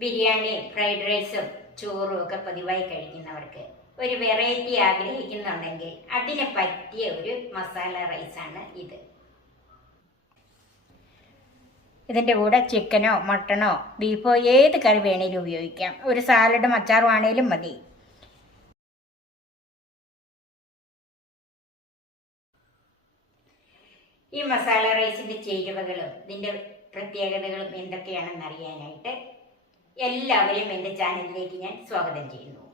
ബിരിയാണിയും ഫ്രൈഡ് റൈസും ചോറും ഒക്കെ പതിവായി കഴിക്കുന്നവർക്ക് ഒരു വെറൈറ്റി ആഗ്രഹിക്കുന്നുണ്ടെങ്കിൽ അതിന് പറ്റിയ ഒരു മസാല റൈസാണ് ഇത്. ഇതിൻ്റെ കൂടെ ചിക്കനോ മട്ടണോ ബീഫോ ഏത് കറി വേണേലും ഉപയോഗിക്കാം. ഒരു സാലഡും അച്ചാറും ആണേലും മതി. ഈ മസാല റൈസിൻ്റെ ചേരുവകളും ഇതിൻ്റെ പ്രത്യേകതകളും എന്തൊക്കെയാണെന്ന് അറിയാനായിട്ട് എല്ലാവരെയും എൻ്റെ ചാനലിലേക്ക് ഞാൻ സ്വാഗതം ചെയ്യുന്നു.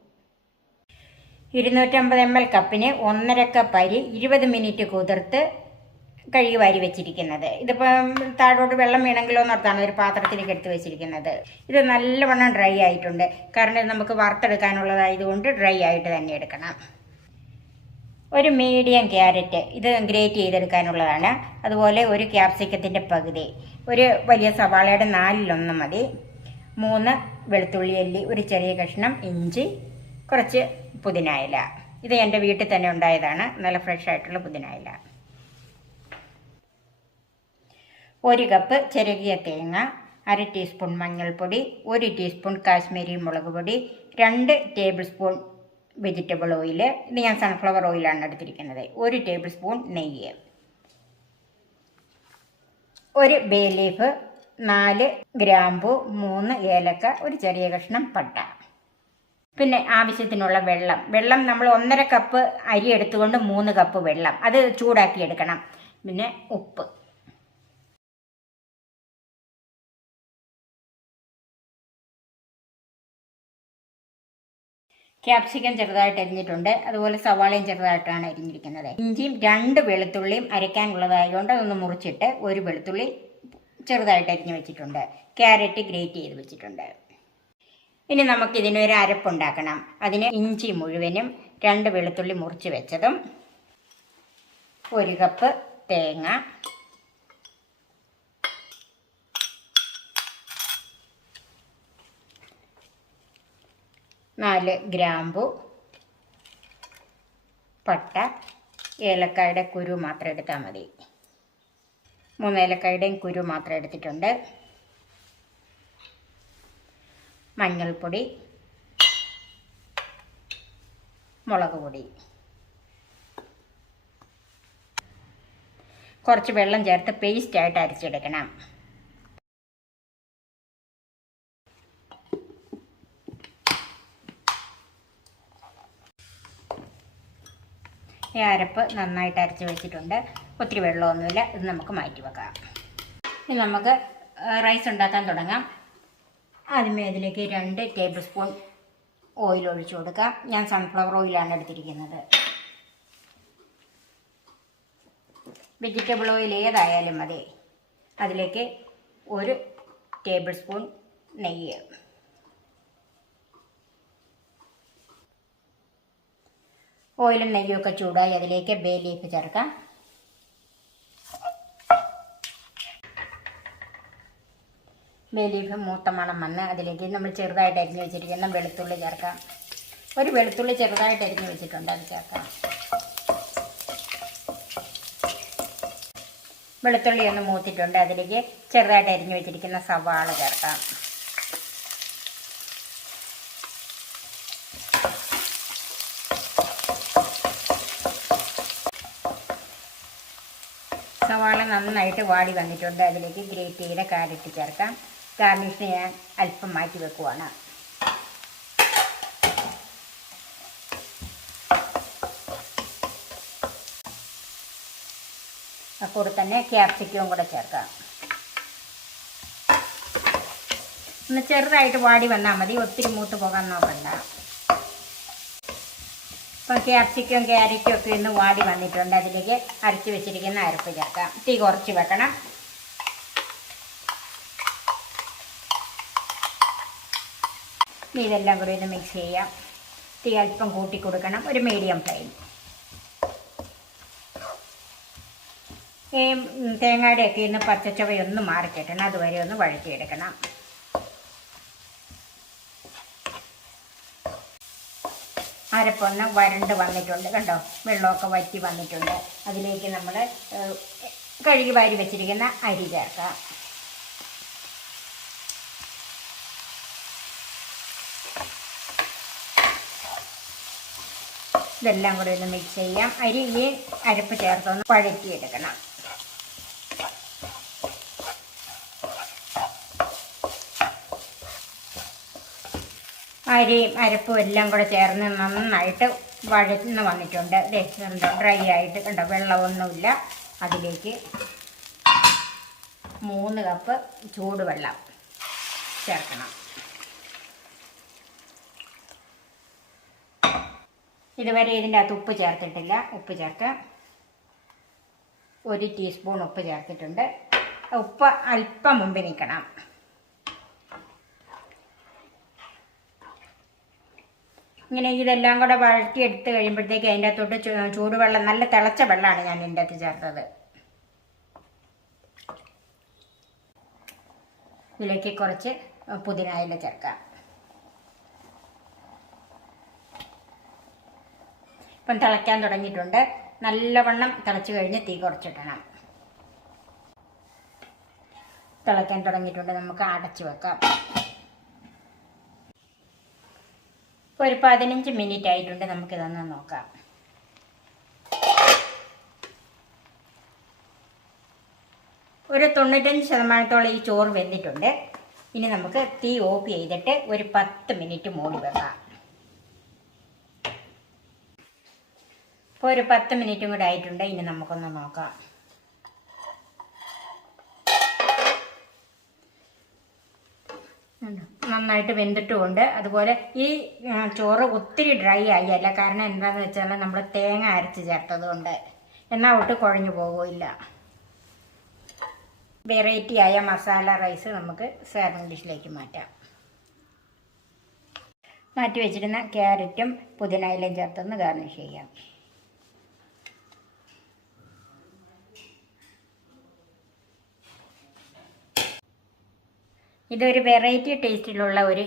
250 ml കപ്പിന് 1.5 കപ്പ് അരി 20 മിനിറ്റ് കുതിർത്ത് കഴുകി വാരി വെച്ചിരിക്കുന്നത്. ഇതിപ്പം താഴോട്ട് വെള്ളം വീണെങ്കിലോ എന്നോർത്താണ് ഒരു പാത്രത്തിലേക്ക് എടുത്ത് വെച്ചിരിക്കുന്നത്. ഇത് നല്ലവണ്ണം ഡ്രൈ ആയിട്ടുണ്ട്. കാരണം ഇത് നമുക്ക് വറുത്തെടുക്കാനുള്ളതായതുകൊണ്ട് ഡ്രൈ ആയിട്ട് തന്നെ എടുക്കണം. ഒരു മീഡിയം ക്യാരറ്റ്, ഇത് ഗ്രേറ്റ് ചെയ്തെടുക്കാനുള്ളതാണ്. അതുപോലെ ഒരു ക്യാപ്സിക്കത്തിൻ്റെ പകുതി, ഒരു വലിയ സവാളയുടെ 4/1 മതി, 3 വെളുത്തുള്ളി അല്ലി, ഒരു ചെറിയ കഷ്ണം ഇഞ്ചി, കുറച്ച് പുതിന ഇല. ഇത് എൻ്റെ വീട്ടിൽ തന്നെ ഉണ്ടായതാണ്, നല്ല ഫ്രഷ് ആയിട്ടുള്ള പുതിന ഇല. 1 കപ്പ് ചിരകിയ തേങ്ങ, 1/2 ടീസ്പൂൺ മഞ്ഞൾപ്പൊടി, 1 ടീസ്പൂൺ കാശ്മീരി മുളക് പൊടി, 2 ടേബിൾ സ്പൂൺ വെജിറ്റബിൾ ഓയിൽ, ഇത് ഞാൻ സൺഫ്ലവർ ഓയിലാണ് എടുത്തിരിക്കുന്നത്, 1 ടേബിൾ സ്പൂൺ നെയ്യ്, 1 ബേ ലീഫ്, 4 ഗ്രാമ്പു, 3 ഏലക്ക, ഒരു ചെറിയ കഷ്ണം പട്ട. പിന്നെ ആവശ്യത്തിനുള്ള വെള്ളം നമ്മൾ 1.5 കപ്പ് അരി എടുത്തുകൊണ്ട് 3 കപ്പ് വെള്ളം, അത് ചൂടാക്കി എടുക്കണം. പിന്നെ ഉപ്പ്. ക്യാപ്സിക്കം ചെറുതായിട്ട് അരിഞ്ഞിട്ടുണ്ട്, അതുപോലെ സവാളയും ചെറുതായിട്ടാണ് അരിഞ്ഞിരിക്കുന്നത്. ഇഞ്ചിയും 2 വെളുത്തുള്ളിയും അരയ്ക്കാനുള്ളതായതുകൊണ്ട് അതൊന്ന് മുറിച്ചിട്ട് 1 വെളുത്തുള്ളി ചെറുതായിട്ട് അരിഞ്ഞ് വെച്ചിട്ടുണ്ട്. ക്യാരറ്റ് ഗ്രേറ്റ് ചെയ്ത് വെച്ചിട്ടുണ്ട്. ഇനി നമുക്കിതിനൊരു അരപ്പുണ്ടാക്കണം. അതിന് ഇഞ്ചി മുഴുവനും, 2 വെളുത്തുള്ളി മുറിച്ച് വെച്ചതും, 1 കപ്പ് തേങ്ങ, 4 ഗ്രാമ്പു, പട്ട, ഏലക്കായുടെ കുരു മാത്രം എടുത്താൽ മതി, 3 ഏലക്കായുടെയും കുരു മാത്രം എടുത്തിട്ടുണ്ട്, മഞ്ഞൾപ്പൊടി, മുളക് പൊടി, കുറച്ച് വെള്ളം ചേർത്ത് പേസ്റ്റായിട്ട് അരച്ചെടുക്കണം. ഈ അരപ്പ് നന്നായിട്ട് അരച്ച് വെച്ചിട്ടുണ്ട്. ഒത്തിരി വെള്ളമൊന്നുമില്ല. ഇത് നമുക്ക് മാറ്റി വെക്കാം. ഇനി നമുക്ക് റൈസ് ഉണ്ടാക്കാൻ തുടങ്ങാം. ആദ്യമേ അതിലേക്ക് 2 ടേബിൾ സ്പൂൺ ഓയിൽ ഒഴിച്ചു കൊടുക്കാം. ഞാൻ സൺഫ്ലവർ ഓയിലാണ് എടുത്തിരിക്കുന്നത്. വെജിറ്റബിൾ ഓയിൽ ഏതായാലും മതി. അതിലേക്ക് 1 ടേബിൾ സ്പൂൺ നെയ്യ്, ഓയിലും നെയ്യൊക്കെ ചൂടായി അതിലേക്ക് ബേ ലീഫ് ചേർക്കാം. ബേ ലീഫ് മൂത്ത മണം വന്ന് അതിലേക്ക് നമ്മൾ ചെറുതായിട്ട് അരിഞ്ഞ് വെച്ചിരിക്കുന്ന വെളുത്തുള്ളി ചേർക്കാം. 1 വെളുത്തുള്ളി ചെറുതായിട്ട് അരിഞ്ഞ് വെച്ചിട്ടുണ്ട്, അത് ചേർക്കാം. വെളുത്തുള്ളി ഒന്ന് മൂത്തിട്ടുണ്ട്, അതിലേക്ക് ചെറുതായിട്ട് അരിഞ്ഞ് വെച്ചിരിക്കുന്ന സവാള ചേർക്കാം. സവാള നന്നായിട്ട് വാടി വന്നിട്ടുണ്ട്, അതിലേക്ക് ഗ്രേറ്റ് ചെയ്ത ക്യാരറ്റ് ചേർക്കാം. ഗാർണിഷിന് ഞാൻ അല്പം മാറ്റി വെക്കുവാണ്. അപ്പോൾ തന്നെ ക്യാപ്സിക്കവും കൂടെ ചേർക്കാം. ഒന്ന് ചെറുതായിട്ട് വാടി വന്നാൽ മതി, ഒത്തിരി മൂത്ത് പോകാൻ നോക്കണ്ട. ഇപ്പം ക്യാപ്സിക്കും ക്യാരറ്റും ഒക്കെ ഒന്ന് വാടി വന്നിട്ടുണ്ട്, അതിലേക്ക് അരച്ച് വെച്ചിരിക്കുന്ന അരപ്പ് ചേർക്കാം. തീ കുറച്ച് വെക്കണം. ഇതെല്ലാം കൂടി ഒന്ന് മിക്സ് ചെയ്യാം. തീ അല്പം കൂട്ടി കൊടുക്കണം, ഒരു മീഡിയം ഫ്ലെയിം. ഈ തേങ്ങയുടെയൊക്കെ ഒന്ന് പച്ചച്ചവയൊന്ന് മാറിക്കിട്ടണം, അതുവരെ ഒന്ന് വഴറ്റിയെടുക്കണം. അരപ്പൊന്ന് വരണ്ട് വന്നിട്ടുണ്ട്, കണ്ടോ, വെള്ളമൊക്കെ വറ്റി വന്നിട്ടുണ്ട്. അതിലേക്ക് നമ്മൾ കഴുകി വാരി വെച്ചിരിക്കുന്ന അരി ചേർക്കാം. ഇതെല്ലാം കൂടി ഒന്ന് മിക്സ് ചെയ്യാം. അരി ഈ അരപ്പ് ചേർത്തൊന്ന് വഴറ്റിയെടുക്കണം. അരിയും അരപ്പും എല്ലാം കൂടെ ചേർന്ന് നന്നായിട്ട് വഴന്ന് വന്നിട്ടുണ്ട്. കണ്ടോ, ഡ്രൈ ആയിട്ട് കണ്ടോ, വെള്ളമൊന്നുമില്ല. അതിലേക്ക് 3 കപ്പ് ചൂടുവെള്ളം ചേർക്കണം. ഇതുവരെ ഇതിൻ്റെ അകത്ത് ഉപ്പ് ചേർത്തിട്ടില്ല. ഉപ്പ് ചേർത്ത് 1 ടീസ്പൂൺ ഉപ്പ് ചേർത്തിട്ടുണ്ട്. ഉപ്പ് അല്പം മുമ്പ് നിൽക്കണം. ഇങ്ങനെ ഇതെല്ലാം കൂടെ വഴറ്റിയെടുത്ത് കഴിയുമ്പോഴത്തേക്ക് അതിൻ്റെ അകത്തോട്ട് ചൂടുവെള്ളം, നല്ല തിളച്ച വെള്ളമാണ് ഞാൻ ഇതിൻ്റെ അകത്ത് ചേർത്തത്. ഇതിലേക്ക് കുറച്ച് പുതിന ഇല ചേർക്കാം. ഇപ്പം തിളയ്ക്കാൻ തുടങ്ങിയിട്ടുണ്ട്. നല്ലവണ്ണം തിളച്ച് കഴിഞ്ഞ് തീ കുറച്ചിടണം. തിളയ്ക്കാൻ തുടങ്ങിയിട്ടുണ്ട്. നമുക്ക് അടച്ചു വെക്കാം. ഇപ്പോൾ ഒരു 15 മിനിറ്റ് ആയിട്ടുണ്ട്. നമുക്കിതൊന്ന് നോക്കാം. ഒരു 95% ഈ ചോറ് വെന്തിട്ടുണ്ട്. ഇനി നമുക്ക് തീ ഓഫ് ചെയ്തിട്ട് ഒരു 10 മിനിറ്റ് മൂടി വെക്കാം. ഇപ്പോൾ ഒരു 10 മിനിറ്റും കൂടെ ആയിട്ടുണ്ട്. ഇനി നമുക്കൊന്ന് നോക്കാം. നന്നായിട്ട് വെന്തിട്ടുമുണ്ട്. അതുപോലെ ഈ ചോറ് ഒത്തിരി ഡ്രൈ ആയില്ല. കാരണം എന്താണെന്ന് വെച്ചാൽ നമ്മൾ തേങ്ങ അരച്ച് ചേർത്തതുകൊണ്ട്. എന്നാൽ ഒട്ട് കുഴഞ്ഞു പോകില്ല. വെറൈറ്റി ആയ മസാല റൈസ് നമുക്ക് സെർവിങ് ഡിഷിലേക്ക് മാറ്റാം. മാറ്റി വെച്ചിരുന്ന ക്യാരറ്റും പുതിനയിലയും ചേർത്തൊന്ന് ഗാർണിഷ് ചെയ്യാം. ഇതൊരു വെറൈറ്റി ടേസ്റ്റിലുള്ള ഒരു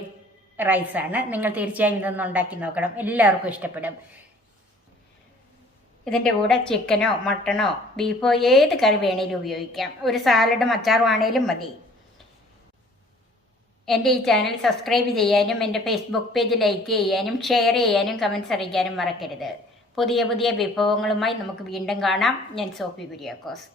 റൈസാണ്. നിങ്ങൾ തീർച്ചയായും ഇതൊന്ന് ഉണ്ടാക്കി നോക്കണം. എല്ലാവർക്കും ഇഷ്ടപ്പെടും. ഇതിൻ്റെ കൂടെ ചിക്കനോ മട്ടണോ ബീഫോ ഏത് കറി വേണേലും ഉപയോഗിക്കാം. ഒരു സാലഡും അച്ചാറും ആണേലും മതി. എൻ്റെ ഈ ചാനൽ സബ്സ്ക്രൈബ് ചെയ്യാനും എൻ്റെ ഫേസ്ബുക്ക് പേജ് ലൈക്ക് ചെയ്യാനും ഷെയർ ചെയ്യാനും കമൻറ്റ്സ് അറിയിക്കാനും മറക്കരുത്. പുതിയ പുതിയ വിഭവങ്ങളുമായി നമുക്ക് വീണ്ടും കാണാം. ഞാൻ സോഫി കുര്യാക്കോസ്.